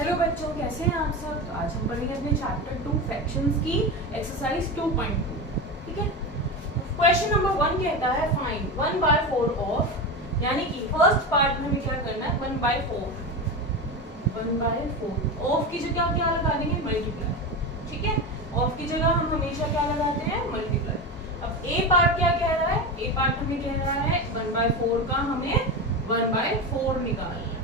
Hello बच्चों, कैसे हैं आप सब। तो आज हम पढ़ेंगे अपने चैप्टर 2 फ्रैक्शंस की एक्सरसाइज 2.2। ठीक है, क्वेश्चन नंबर 1 कहता है फाइंड 1/4 ऑफ, यानी कि फर्स्ट पार्ट में हमें क्या करना है 1/4 ऑफ की जगह क्या लगा देंगे मल्टीप्लाई। ठीक है, ऑफ की जगह हम हमेशा क्या लगाते हैं मल्टीप्लाई। अब ए पार्ट क्या कह रहा है, ए पार्ट हमें कह रहा है 1/4 का हमें 1/4 निकालना है।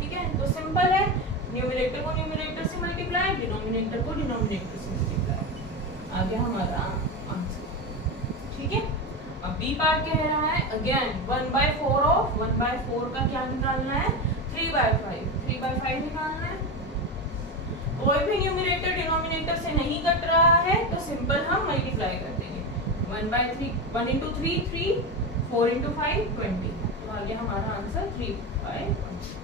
ठीक है, तो सिंपल है, न्यूमरेटर को न्यूमरेटर से मल्टीप्लाई, डिनोमिनेटर को डिनोमिनेटर से मल्टीप्लाई, आ गया हमारा आंसर। ठीक है, अब बी पार्ट कह रहा है अगेन 1/4 ऑफ 1/4 का क्या निकालना है 3/5 निकालना है। कोई भी न्यूमरेटर डिनोमिनेटर से नहीं कट रहा है तो सिंपल हम मल्टीप्लाई कर देंगे। 1 into 3 3, 4 into 5 20, तो आ गया हमारा आंसर 3/20।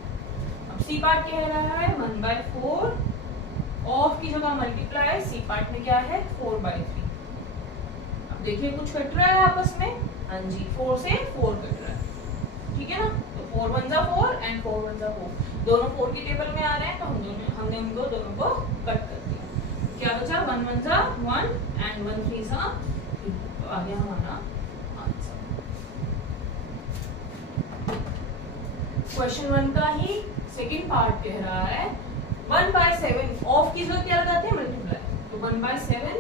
अब सी पार्ट कह रहा है 1/4 ऑफ की जगह मल्टीप्लाई, सी पार्ट में क्या है 4/3। अब देखिए कुछ कट रहा है आपस में, हाँ जी 4 से 4 कट रहा है। ठीक है ना, तो 4 1 जा 4 एंड 4 1 जा 4, दोनों 4 की टेबल में आ रहे हैं तो हमने उनको दोनों को कट कर दिया। क्या बचा 1 1 जा 1 एंड 1 3 जा 3, तो आ गया हमारा आंसर। क्वेश्चन 1 का ही सेकंड पार्ट कह रहा है 1/7 ऑफ की जगह क्या लगाते हैं मल्टीप्लाई, तो 1/7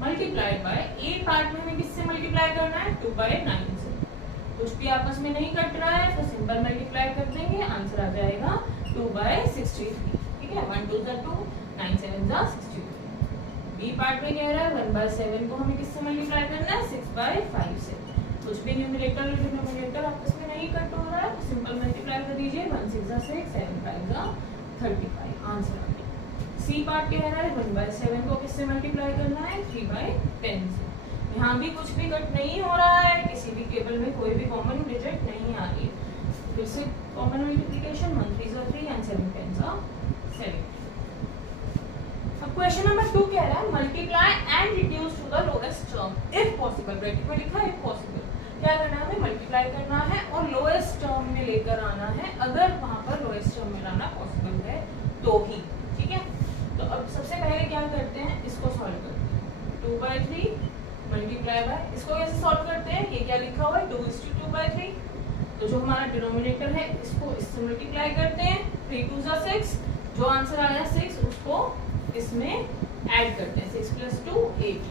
मल्टीप्लाइड बाय ए पार्ट में हमें किससे मल्टीप्लाई करना है 2/9 से। कुछ भी आपस में नहीं कट रहा है तो सिंपल मल्टीप्लाई कर देंगे, आंसर आ जाएगा 2/63। ठीक है, 1 2 जा 2, 9 7 जा 63। बी पार्ट में कह रहा है 1/7 को हमें किससे मल्टीप्लाई करना है 6/5 से। कुछ भी न्यूमरेटर और डिनोमिनेटर आपस में नहीं कट हो रहा है तो सिंपल मल्टीप्लाई कर दीजिए, 1 6 जा 6, 7 5 जा 35, आंसर आ गया। सी पार्ट कह रहा है 1/7 को किससे मल्टीप्लाई करना है 3/10 से। यहाँ भी कुछ भी कट नहीं हो रहा है, किसी भी टेबल में कोई भी कॉमन डिजिट नहीं आ रही है, फिर से कॉमन मल्टीप्लिकेशन 1 3 जा 3 एंड 7 10 जा 7। अब क्वेश्चन नंबर 2 कह रहा है multiply and reduce to the lowest term if possible. Bracket में लिखा है इफ पॉसिबल, क्या करना है हमें मल्टीप्लाई करना है और लोएस्ट टर्म में लेकर आना है, अगर वहां पर लोएस्ट टर्म में लाना पॉसिबल है तो ही। ठीक है, तो अब सबसे पहले क्या करते हैं, इसको सॉल्व करते हैं 2/3 मल्टीप्लाई बाय, इसको कैसे सॉल्व करते हैं, ये क्या लिखा हुआ है 2:2/3, तो जो हमारा डिनोमिनेटर है इसको इससे मल्टीप्लाई करते हैं, 3 2 जा 6, जो आंसर आया 6 उसको इसमें ऐड करते हैं, 6 + 2 8,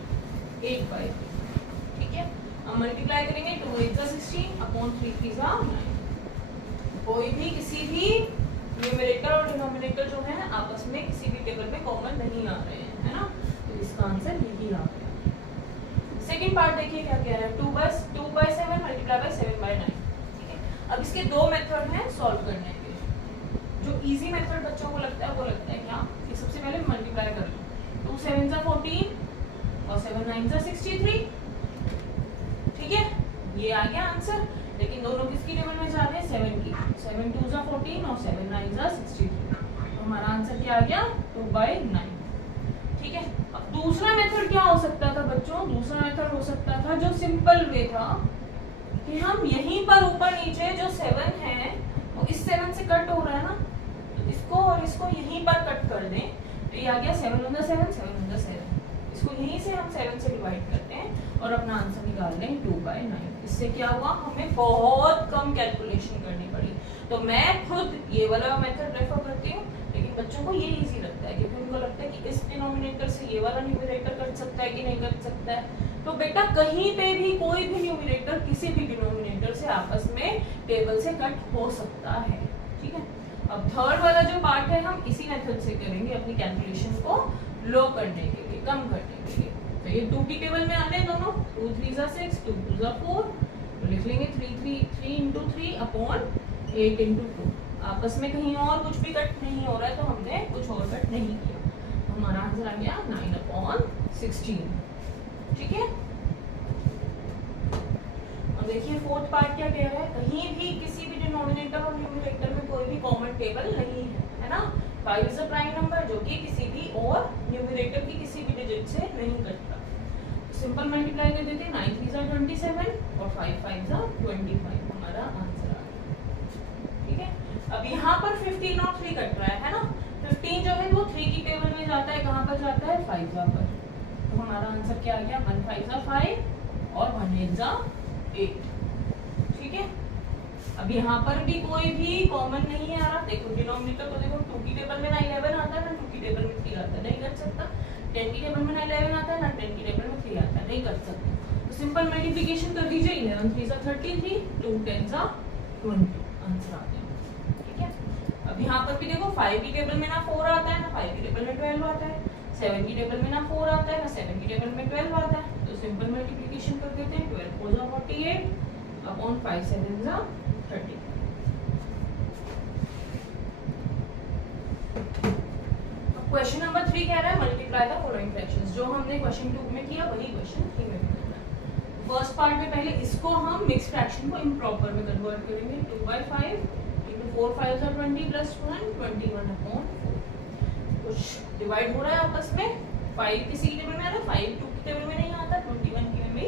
8/3। ठीक है, अब मल्टीप्लाई करेंगे 2 8 जा 16 अपॉन 3 3 जा 9। कोई भी किसी भी न्यूमरेटर और डिनोमिनेटर जो है आपस में किसी भी टेबल में कॉमन नहीं आ रहे हैं, है ना, तो इसका आंसर यही आ गया। सेकंड पार्ट देखिए क्या कह रहा है 2/7 मल्टीप्लाई बाय 7/9। ठीक है, अब इसके दो मेथड हैं सॉल्व करने के। जो इजी मेथड बच्चों को लगता है वो लगता है क्या कि सबसे पहले मल्टीप्लाई कर लो, 2 7 जा 14 और 7 9 जा 63। ठीक है, ये आ गया आंसर, लेकिन दोनों किसकी टेबल में जा रहे हैं 7 की, 7 2 जा 14 और 7 9 जा 63, तो हमारा आंसर क्या आ गया 2/9। ठीक है, अब दूसरा मेथड क्या हो सकता था बच्चों, दूसरा मेथड हो सकता था जो सिंपल वे था कि हम यहीं पर ऊपर नीचे जो 7 है वो इस 7 से कट हो रहा है ना, तो इसको और इसको यहीं पर कट कर दें, तो ये आ गया 7 1 जा 7, 7 1 जा 7, इसको यहीं से हम 7 से डिवाइड करते हैं और अपना आंसर निकाल लें 2/9। इससे क्या हुआ, हमें बहुत कम कैलकुलेशन करनी पड़ी। तो मैं खुद ये वाला मेथड रेफर करती हूँ, लेकिन बच्चों को ये इजी लगता है क्योंकि उनको लगता है कि इस डिनोमिनेटर से ये वाला न्यूमरेटर कट सकता है कि नहीं कट सकता है। तो बेटा कहीं पे भी कोई भी न्यूमरेटर किसी भी डिनोमिनेटर से आपस में टेबल से कट हो सकता है। ठीक है, अब थर्ड वाला जो पार्ट है हम इसी मेथड से करेंगे अपनी कैलकुलेशन को लो करने के लिए, कम करने के लिए। तो ये 2 की टेबल में आने दोनों, 2 3 जा 6, 2 2 जा 4, तो लिख लेंगे 3 into 3 अपॉन 8 into 2। आपस में कहीं और कुछ भी कट नहीं हो रहा है तो हमने कुछ और कट नहीं किया, तो हमारा आंसर आ गया 9/16। ठीक है, और देखिए फोर्थ पार्ट क्या कह रहा है, कहीं भी किसी भी डिनोमिनेटर और न्यूमरेटर में कोई भी कॉमन टेबल नहीं है ना। 5 इज अ प्राइम नंबर जो कि किसी भी और न्यूमरेटर की किसी भी डिजिट से नहीं कटता, तो सिंपल मल्टीप्लाई कर देते हैं, 9 3 जा 27 और 5 5 जा 25, हमारा आंसर आ गया। ठीक है, अब यहाँ पर 15 और 3 कट रहा है ना, वो 3 की टेबल में जाता है, कहाँ पर जाता है 5 पर। तो हमारा आंसर क्या आ गया 1 5 5 और 1 8 8। ठीक है, अब यहाँ पर भी कोई भी कॉमन नहीं आ रहा। देखो डिनोमिनेटर को देखो, 2 की टेबल में ना 11 आता है ना 2 की टेबल में 3 आता है, नहीं कर सकता। 10 की टेबल में ना 11 आता है ना 10 की टेबल में 3 आता है, नहीं कर सकते। तो सिंपल मल्टीप्लिकेशन कर दीजिए, 11 3 33, 2 10 20, आंसर आ गया। ठीक है, अब यहाँ पर भी देखो 5 की टेबल में ना 4 आता है ना 5 की टेबल में 12 आता है, 7 की टेबल में ना 4 आता है ना 7 की टेबल में 12 आता है। तो सिंपल मल्टीप्लिकेशन कर देते हैं, 12 4 जा 48 अपॉन 5 7 जा 30। क्वेश्चन नंबर 3 कह रहा है मल्टीप्लाई द फॉलोइंग फ्रैक्शंस। जो हमने क्वेश्चन 2 में किया वही क्वेश्चन 3 में भी करना है। फर्स्ट पार्ट में पहले इसको हम मिक्स फ्रैक्शन को इम्प्रॉपर में कन्वर्ट करेंगे। 2/5 into 4 5 are 20 plus 1 21 upon 4। कुछ डिवाइड हो रहा है आपस में। 5 किसी की टेबल में आ रहा है, 5 2 की टेबल में नहीं आता, 21 की में भी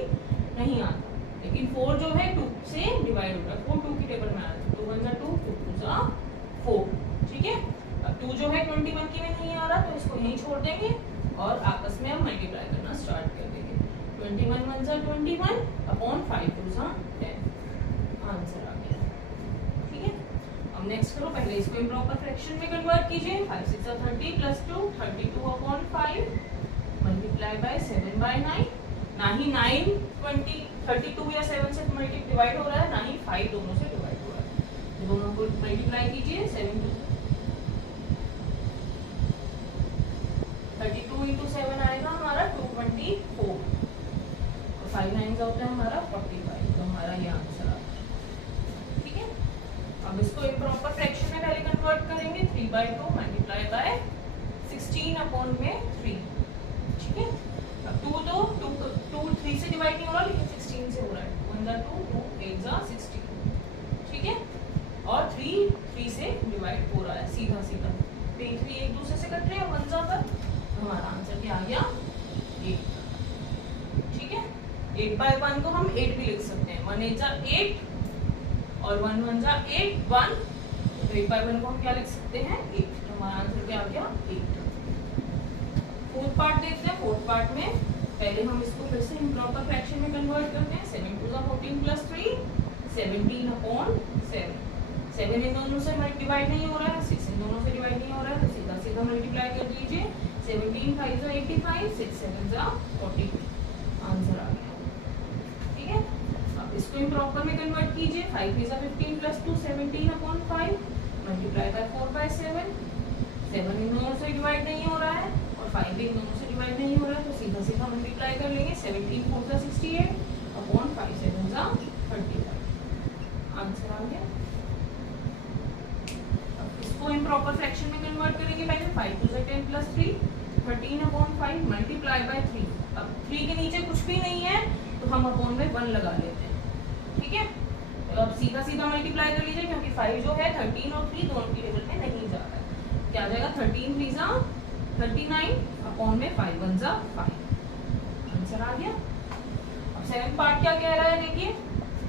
नहीं आता, लेकिन 4 जो है 2 से डिवाइड हो रहा है। 4 2 की टेबल में आ रहा है, 2 1 2 2 2 4। ठीक है, अब 2 जो है 21 की में नहीं आ रहा, तो इसको यहीं छोड़ देंगे और आपस में हम मल्टीप्लाई करना स्टार्ट कर देंगे। 21 1 21 अपॉन 5 2 10, आंसर आ गया। ठीक है, अब नेक्स्ट करो, पहले इसको इम्प्रॉपर फ्रैक्शन में कन्वर्ट कीजिए। 5 6 30 प्लस 2 32 अपॉन 5 मल्टीप्लाई बाय 7/9। ना ही 9 20 32 या 7 से डिवाइड हो रहा है, ना ही 5 दोनों से डिवाइड हो रहा है। दोनों को मल्टीप्लाई कीजिए, 7 32 into 7 आएगा हमारा 224 और 5 9 होता है हमारा 45। तो हमारा ये आंसर आ गया। ठीक है, अब इसको इम्प्रॉपर फ्रैक्शन में पहले कन्वर्ट करेंगे। 3/2 मल्टीप्लाई बाय 16 अपॉन में 3। ठीक है, अब 2 3 से डिवाइड नहीं हो रहा, लेकिन 16 से हो रहा है। 1 जा 2 2 8 जा 16। ठीक है, और 3 से डिवाइड हो रहा है सीधा सीधा। 3 3 एक दूसरे से कट रहे हैं 1 जा पर। हमारा आंसर क्या आ गया 8। ठीक है, 8/1 को हम 8 भी लिख सकते हैं। 1 8 जा 8 और 1 1 जा 8 1। तो 8/1 को हम क्या लिख सकते हैं 8। तो हमारा आंसर क्या आ गया 8। फोर्थ पार्ट देखते हैं। फोर्थ पार्ट में पहले हम इसको फिर से इम्प्रॉपर फ्रैक्शन में कन्वर्ट करते हैं। 7 2 जा 14 प्लस 3 17 अपॉन 7। 7 इन दोनों से डिवाइड नहीं हो रहा है, 6 इन दोनों से डिवाइड नहीं हो रहा है, तो सीधा सीधा मल्टीप्लाई कर लीजिए। 17 5 जा 85 6 7 जा 42, आंसर आ गया। ठीक है, अब इसको इम्प्रॉपर में कन्वर्ट कीजिए। 5 3 जा 15 प्लस 2 17 अपॉन 5 मल्टीप्लाई बाय 4/7। 7 इन दोनों से डिवाइड नहीं हो रहा है और 5 भी इन दोनों से डिवाइड नहीं हो रहा है, तो सीधा सीधा मल्टीप्लाई कर लेंगे। 17 4 जा 68 अपॉन 5 7 जा 35, आंसर आ गया। इसको इम्प्रॉपर फ्रैक्शन में कन्वर्ट करेंगे। पहले 5 2 जा 10 प्लस 3 13 अपॉन 5 मल्टीप्लाई बाय 3। अब 3 के नीचे कुछ भी नहीं है, तो हम अपॉन में 1 लगा लेते हैं। ठीक है, तो अब सीधा सीधा मल्टीप्लाई कर लीजिए, क्योंकि 5 जो है 13 और 3 दोनों की टेबल में नहीं जा रहा है। क्या आ जाएगा 13 3 जा 39 अपॉन में 5 1 जा 5, आंसर आ गया। अब सेकंड पार्ट क्या कह रहा है देखिए,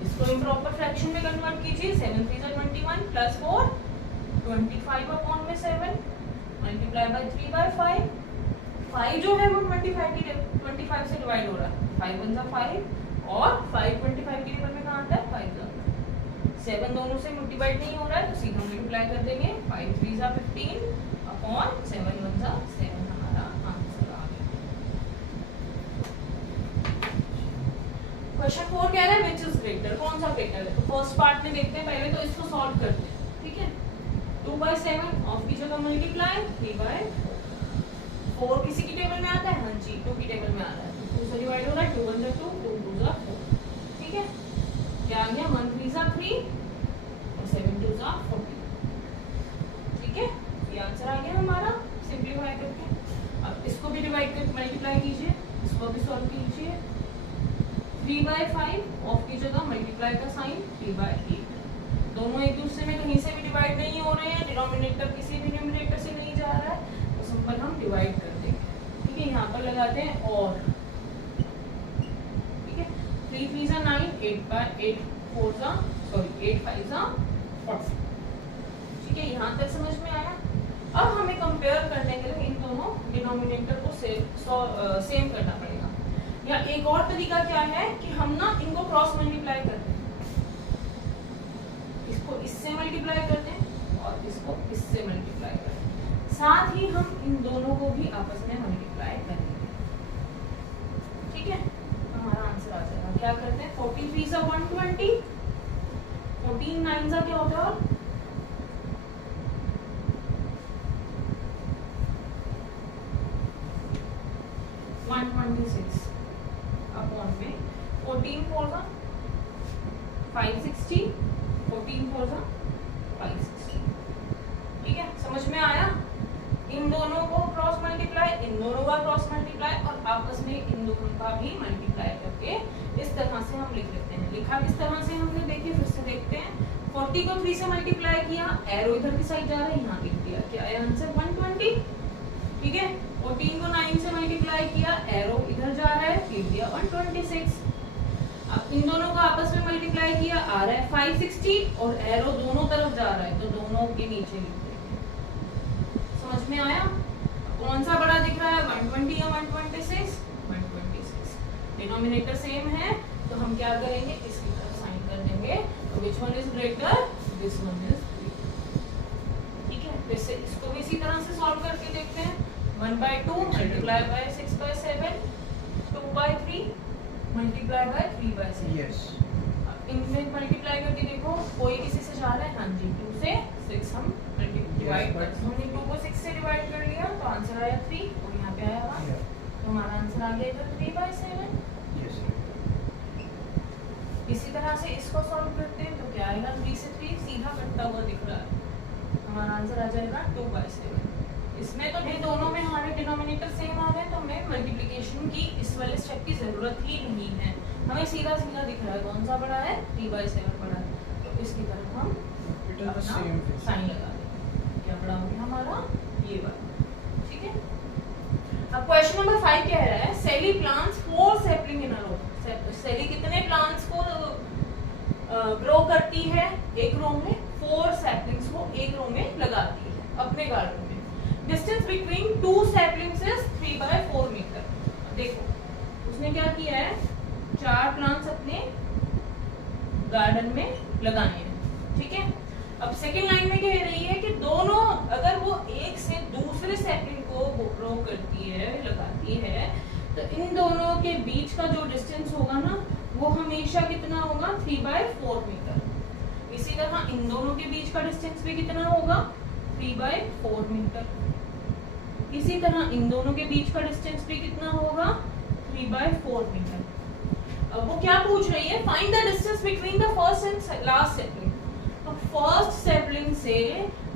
इसको इम्प्रॉपर फ्रैक्शन में कन्वर्ट कीजिए। 7 3 जा 21 प्लस 4 25 अपॉन में 7 मल्टीप्लाई बाय 3/5। 5 जो है वो 25 से डिवाइड हो रहा है। 5 1 जा 5 और 5 25 की टेबल में कहाँ आता है 5 जा 7 दोनों से डिवाइड नहीं हो रहा है, तो सीधा मल्टीप्लाई कर देंगे। 5 3 जा 15 अपॉन 7 1 जा 7, हमारा आंसर आ गया। क्वेश्चन 4 कह रहा है विच इज ग्रेटर, कौन सा ग्रेटर है। तो फर्स्ट पार्ट में देखते हैं, पहले तो इसको सॉल्व करते हैं। ठीक है, 2/7 ऑफ की जगह मल्टीप्लाई 3/4 किसी की टेबल में आता है, हाँ जी 2 की टेबल में आ रहा है, तो 2 से डिवाइड हो रहा है। 2 1 जा 2 2 2 जा 4। ठीक है, क्या आ गया 1 3 जा 3 और 7 2 जा 40। ठीक है, ये आंसर आ गया हमारा सिंपलीफाई करके। अब इसको भी डिवाइड कर मल्टीप्लाई कीजिए, इसको भी सॉल्व कीजिए। 3/5 ऑफ की जगह मल्टीप्लाई का साइन 3/8। दोनों एक दूसरे में कहीं से भी डिवाइड नहीं हो रहे हैं, डिनोमिनेटर किसी भी न्यूमरेटर से नहीं जा रहा है, तो सिंपल हम डिवाइड कर देंगे। ठीक है, यहाँ पर लगाते हैं और। ठीक है, 3 3 जा 9 8 4 जा 8 5 जा 40। ठीक है, यहाँ तक समझ में आया। अब हमें कंपेयर कंपेयर करने के लिए इन दोनों डिनोमिनेटर को सेम करना पड़ेगा। या एक और तरीका क्या है कि हम ना इनको क्रॉस मल्टीप्लाई कर दें, इसको इससे मल्टीप्लाई कर दें और इसको इससे मल्टीप्लाई कर दें, साथ ही हम इन दोनों को भी आपस में मल्टीप्लाई करेंगे। ठीक है, हमारा आंसर आ जाएगा। क्या करते हैं, 43 सा 120, 14 9 सा क्या होता है, 126 अपॉन में 14 4 सा 560, 14 4 सा 560। ठीक है, समझ में आया। इन दोनों को क्रॉस मल्टीप्लाई, इन दोनों का क्रॉस मल्टीप्लाई और आपस में इन दोनों का भी मल्टीप्लाई करके इस तरह से हम लिख लेते हैं। लिखा किस तरह से हमने, देखिए फिर से देखते हैं। 40 को 3 से मल्टीप्लाई किया, एरो इधर की साइड जा रहा है, यहाँ लिख दिया, क्या है आंसर 120। ठीक है, 14 को 9 से मल्टीप्लाई किया, एरो इधर जा रहा है, लिख दिया 126। अब इन दोनों को आपस में मल्टीप्लाई किया, आ रहा है 560 और एरो दोनों तरफ जा रहा है तो दोनों के नीचे लिख देंगे। समझ में आया। कौन सा बड़ा दिख रहा है, 120 या 126? 126। डिनोमिनेटर सेम है तो हम क्या करेंगे, इसकी तरफ साइन कर देंगे। तो which one is greater, this one is greater. ठीक है, फिर से इसको भी इसी तरह से सॉल्व करके देखते हैं। 1/2 multiply by 6/7, 2/3 multiply by 3/7। Yes, इनमें मल्टीप्लाई करके देखो, कोई किसी से जा रहा है, हाँ जी, 2 से 6 हम डिवाइड कर, हमने 2 को 6 से डिवाइड कर लिया तो आंसर आया 3 और यहाँ पे आया 1, तो हमारा आंसर आ गया इधर 3/7। यस। इसी तरह से इसको सॉल्व करते हैं तो क्या आएगा, 3 से 3 सीधा कटता हुआ दिख रहा है, हमारा आंसर आ जाएगा 2/7। इसमें तो ये दोनों में हमारे डिनोमिनेटर सेम आ गए तो हमें मल्टीप्लिकेशन की इस वाले स्टेप की जरूरत ही नहीं है, हमें सीधा सीधा दिख रहा है कौन सा बड़ा है, 3/7 बड़ा है। तो इसकी तरफ हम अपना साइन लगा देंगे, क्या बड़ा हो गया हमारा, ये वाला। ठीक है, अब क्वेश्चन नंबर 5 कह रहा है, सेली प्लांट्स 4 सैपलिंग इन अ रो। सेली कितने प्लांट्स को ग्रो करती है, एक रो में 4 सैपलिंग्स को एक रो में लगाती है अपने गार्डन में। Distance between 2 saplings is 3/4 metre. देखो उसने क्या किया है, 4 प्लांट्स अपने गार्डन में लगाए हैं। ठीक है, अब सेकेंड लाइन में कह रही है कि दोनों, अगर वो एक से दूसरे सैपलिंग को ग्रो करती है, लगाती है, तो इन दोनों के बीच का जो डिस्टेंस होगा ना, वो हमेशा कितना होगा, 3/4 मीटर। इसी तरह इन दोनों के बीच का डिस्टेंस भी कितना होगा, 3/4 मीटर। इसी तरह इन दोनों के बीच का डिस्टेंस भी कितना होगा, 3/4 मीटर। अब वो क्या पूछ रही है, find the distance between the first and last sapling. तो फर्स्ट सैपलिंग से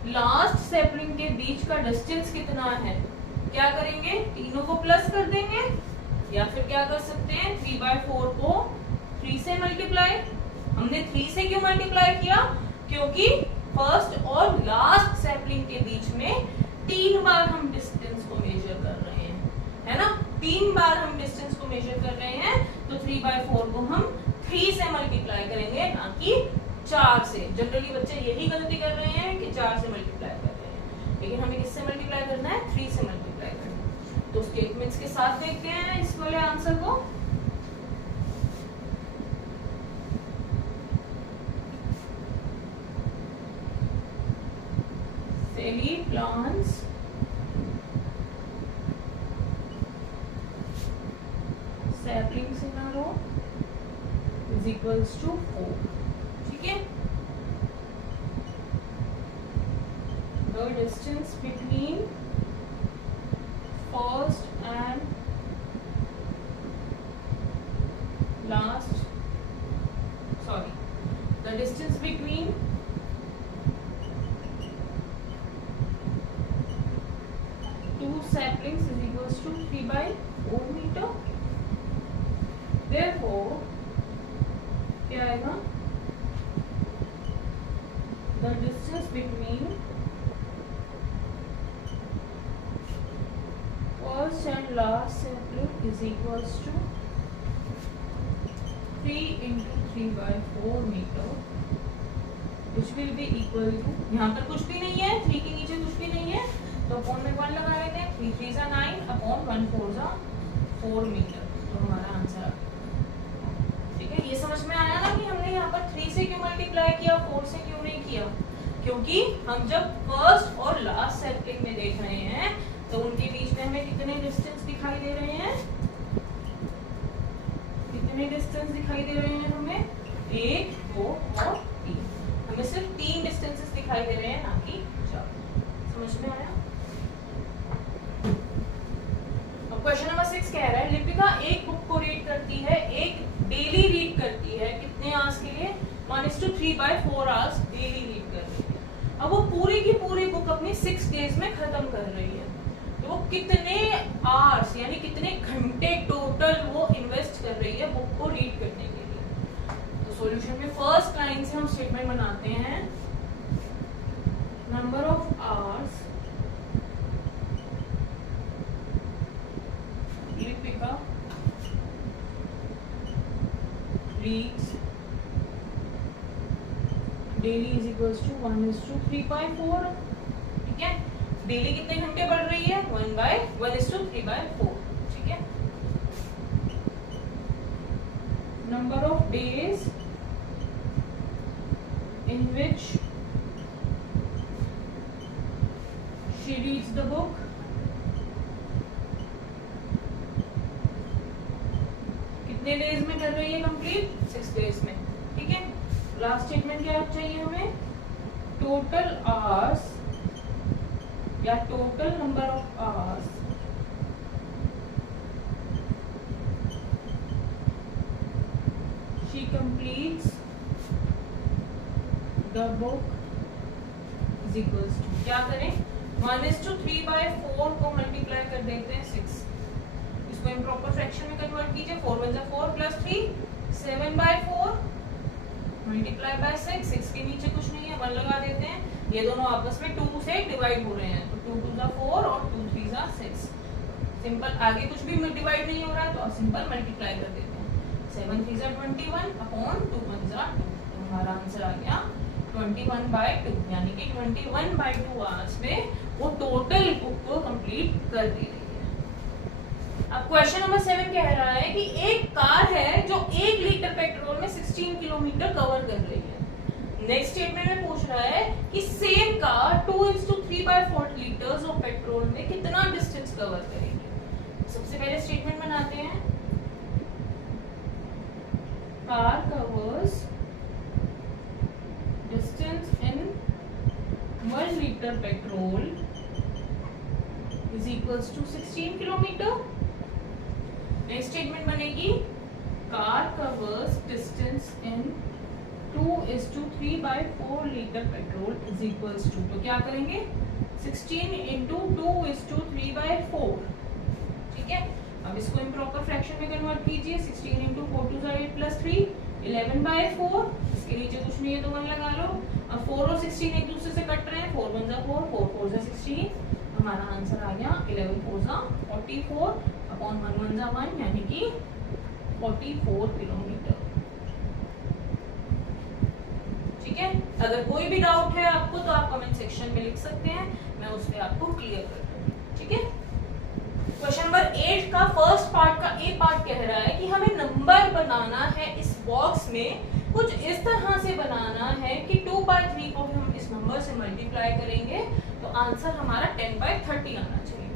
लास्ट सैपलिंग के बीच का डिस्टेंस कितना है, क्या करेंगे, तीनों को प्लस कर देंगे, या फिर क्या कर सकते हैं, 3/4 को 3 से मल्टीप्लाई। हमने 3 से क्यों मल्टीप्लाई किया, क्योंकि फर्स्ट और लास्ट सैपलिंग के बीच में 3 बार हम डिस्टेंस को मेजर कर रहे हैं, है ना, 3 बार हम डिस्टेंस को मेजर कर रहे हैं, तो 3/4 को हम 3 से मल्टीप्लाई करेंगे, ना कि 4 से। जनरली बच्चे यही गलती कर रहे हैं कि 4 से मल्टीप्लाई कर रहे हैं, लेकिन हमें किससे मल्टीप्लाई करना है, 3 से मल्टीप्लाई करना है। तो स्टेटमेंट्स के साथ देखते हैं इस वाले आंसर को। Sally plants saplings in a row is equals to 4. ठीक है, the distance between first and last, sorry, the distance between two saplings is equals to 3/4 meter. Therefore क्या आएगा, the distance between first and last sapling is equals to 3 into 3/4 meter, which will be equal to, यहाँ पर कुछ भी नहीं है, 3 के नीचे कुछ भी नहीं है, तो अपॉन में 1 लगा लेते हैं, 3 3 जा 9 अपॉन 1 4 जा 4 मीटर। तो हमारा आंसर आ गया। ठीक है, ये समझ में आया ना कि हमने यहाँ पर 3 से क्यों मल्टीप्लाई किया, 4 से क्यों नहीं किया? क्योंकि हम जब फर्स्ट और लास्ट सेटिंग में देख रहे हैं तो उनके बीच में हमें कितने डिस्टेंस दिखाई दे रहे हैं, कितने डिस्टेंस दिखाई दे रहे हैं हमें? 1 2 और 3। हमें सिर्फ 3 डिस्टेंसेस दिखाई दे रहे हैं, ना कि 4। समझ में आया? अब क्वेश्चन नंबर 6 कह रहा है लिपिका एक बुक को रीड करती है, एक डेली रीड करती है, कितने आवर्स के लिए? 1:3/4 आवर्स डेली रीड कर रही है। अब वो पूरी की पूरी बुक अपनी 6 डेज में खत्म कर रही है, तो वो कितने आवर्स यानी कितने घंटे टोटल वो इन्वेस्ट कर रही है बुक को रीड करने के लिए? तो सॉल्यूशन में फर्स्ट लाइन से हम स्टेटमेंट बनाते हैं, number of hours Lipika reads daily is equals to 1:3/4। ठीक है, डेली कितने घंटे बढ़ रही है? 1/3/4। ठीक है, number of days in which she reads the book, कितने डेज में कर रही है कंप्लीट? 6 डेज में। ठीक है, लास्ट स्टेटमेंट क्या चाहिए हमें? टोटल आवर्स या total number of hours she completes the book is equals to, क्या करें? 1:3/4 को मल्टीप्लाई कर देते हैं 6, इसको इम्प्रॉपर फ्रैक्शन में कन्वर्ट कीजिए। 4 1 4 प्लस 3 7/4 मल्टीप्लाई बाय 6, 6 के नीचे कुछ नहीं है, 1 लगा देते हैं। ये दोनों आपस में 2 से डिवाइड हो रहे हैं, तो 2 2 4 और 2 3 6। सिंपल, आगे कुछ भी डिवाइड नहीं हो रहा है तो सिंपल मल्टीप्लाई कर देते हैं। 7 3 21 अपॉन 2 1 2। तो हमारा आंसर आ गया 21/2, यानी कि 21/2 आवर्स में वो टोटल बुक को कंप्लीट कर दे रही है। अब क्वेश्चन नंबर 7 कह रहा है कि एक कार है जो 1 लीटर पेट्रोल में 16 किलोमीटर कवर कर रही है। नेक्स्ट स्टेटमेंट में पूछ रहा है कि same car 2:3/4 litres of petrol में कितना डिस्टेंस कवर करेगी? सबसे पहले स्टेटमेंट बनाते हैं, car covers distance in 1 litre petrol is equals to 16 kilometre. Next statement बनेगी, car covers distance in 2:3/4 litre petrol is equals to, तो क्या करेंगे? 16 × 2:3/4। ठीक है, अब इसको इम्प्रॉपर फ्रैक्शन में कन्वर्ट कीजिए। 16 × 4 2 8 प्लस 3 11/4। इसके नीचे कुछ नहीं है तो 1 लगा लो। अब 4 और 16 एक दूसरे से कट रहे हैं, 4 1 4 4 4 16। हमारा आंसर आ गया 11 4 44 अपॉन 1 1 1, यानी कि 44 किलोमीटर। ठीक है, अगर कोई भी डाउट है आपको तो आप कमेंट सेक्शन में लिख सकते हैं, मैं उस पे आपको क्लियर कर दूंगी। ठीक है, क्वेश्चन नंबर 8 का फर्स्ट पार्ट का ए पार्ट कह रहा है कि हमें नंबर बनाना है इस बॉक्स में, कुछ इस तरह से बनाना है कि 2/3 को हम इस नंबर से मल्टीप्लाई करेंगे तो आंसर हमारा 10/30 आना चाहिए।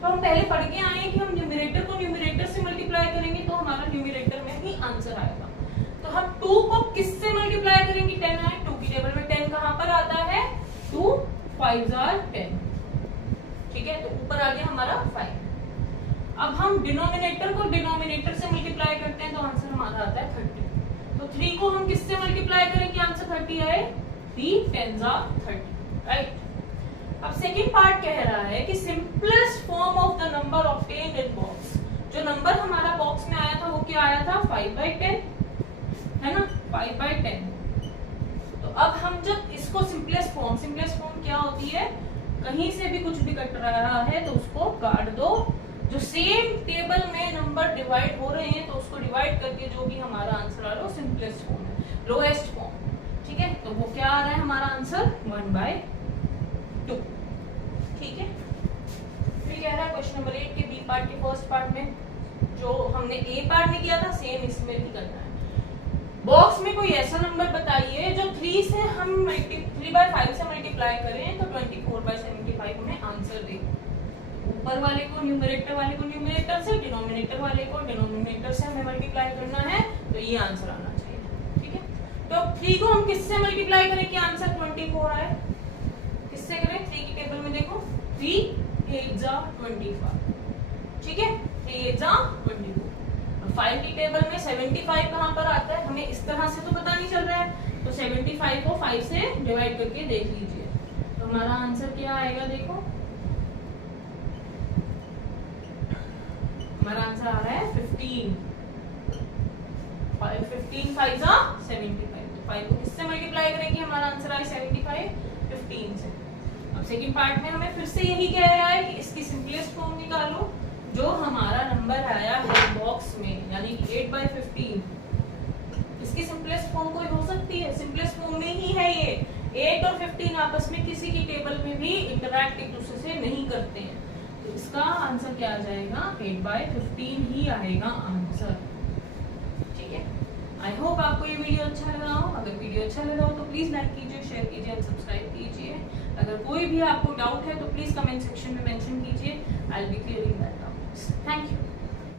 तो हम पहले पढ़ के आए कि हम न्यूमरेटर को न्यूमरेटर से मल्टीप्लाई करेंगे तो हमारा न्यूमरेटर में ही आंसर आएगा। तो हम 2 को किससे मल्टीप्लाई करेंगे? 10 आए, 2 की टेबल में 10 कहां पर आता है? 2 5 are 10। ठीक है, तो ऊपर आ गया हमारा 5। अब हम डिनोमिनेटर को डिनोमिनेटर से मल्टीप्लाई करते हैं तो आंसर हमारा आता है 30। तो 3 को हम किससे मल्टीप्लाई करेंगे आंसर 30 आए? 3 10s are 30, राइट। अब सेकंड पार्ट कह रहा है कि simplest form of the number obtained in box, जो नंबर हमारा बॉक्स में आया था वो क्या आया था? 5/10, है ना, 5/10। तो अब हम जब इसको सिंपलेस्ट फॉर्म क्या होती है? कहीं से भी कुछ भी कट रहा है तो उसको काट दो, जो सेम टेबल में नंबर डिवाइड हो रहे हैं तो उसको डिवाइड करके जो भी हमारा आंसर आ रहा है वो सिंपलेस्ट फॉर्म है, लोएस्ट फॉर्म। ठीक है, तो वो क्या आ रहा है हमारा आंसर? 1/2। ठीक है। क्वेश्चन नंबर 8 के बी पार्ट के फर्स्ट पार्ट में। जो हमने ए पार्ट में किया था सेम इसमें भी करना है। बॉक्स में कोई ऐसा नंबर बताइए जो 3 से हम 3/5 से मल्टीप्लाई करें तो 24/75 हमें आंसर दे। ऊपर वाले को न्यूमरेटर वाले को न्यूमरेटर से, डिनोमिनेटर वाले को डिनोमिनेटर से हमें मल्टीप्लाई करना है, तो ये आंसर आना चाहिए। ठीक है, तो 3 को हम किससे मल्टीप्लाई करें कि आंसर 24 आए? किससे करें? 3 की टेबल में देखो 3 8 जा 25। ठीक है, 3 8 जा 24। 5 की टेबल में 75 कहां पर आता है? हमें इस तरह से तो पता नहीं चल रहा है, तो 75 को 5 से डिवाइड करके देख लीजिए, तो हमारा आंसर क्या आएगा? देखो हमारा आंसर आ रहा है 15। 15 5 जा 75, तो 5 को किससे मल्टीप्लाई करेंगे? हमारा आंसर आए 75 15 से। अब सेकंड पार्ट में हमें फिर से यही कह रहा है कि इसकी सिंपलेस्ट फॉर्म निकालो। जो हमारा नंबर आया है बॉक्स में यानी कि 8/15, इसकी सिंपलेस्ट फॉर्म कोई हो सकती है? सिंपलेस्ट फॉर्म में ही है ये। 8 और 15 आपस में किसी की टेबल में भी इंटरैक्ट एक दूसरे से नहीं करते हैं, तो इसका आंसर क्या आ जाएगा? 8/15 ही आएगा आंसर। ठीक है, आई होप आपको ये वीडियो अच्छा लगा हो। अगर वीडियो अच्छा लगा हो तो प्लीज लाइक कीजिए, शेयर कीजिए और सब्सक्राइब कीजिए। अगर कोई भी आपको डाउट है तो प्लीज कमेंट सेक्शन में मेंशन कीजिए। I will be clearing that doubts. Thank you.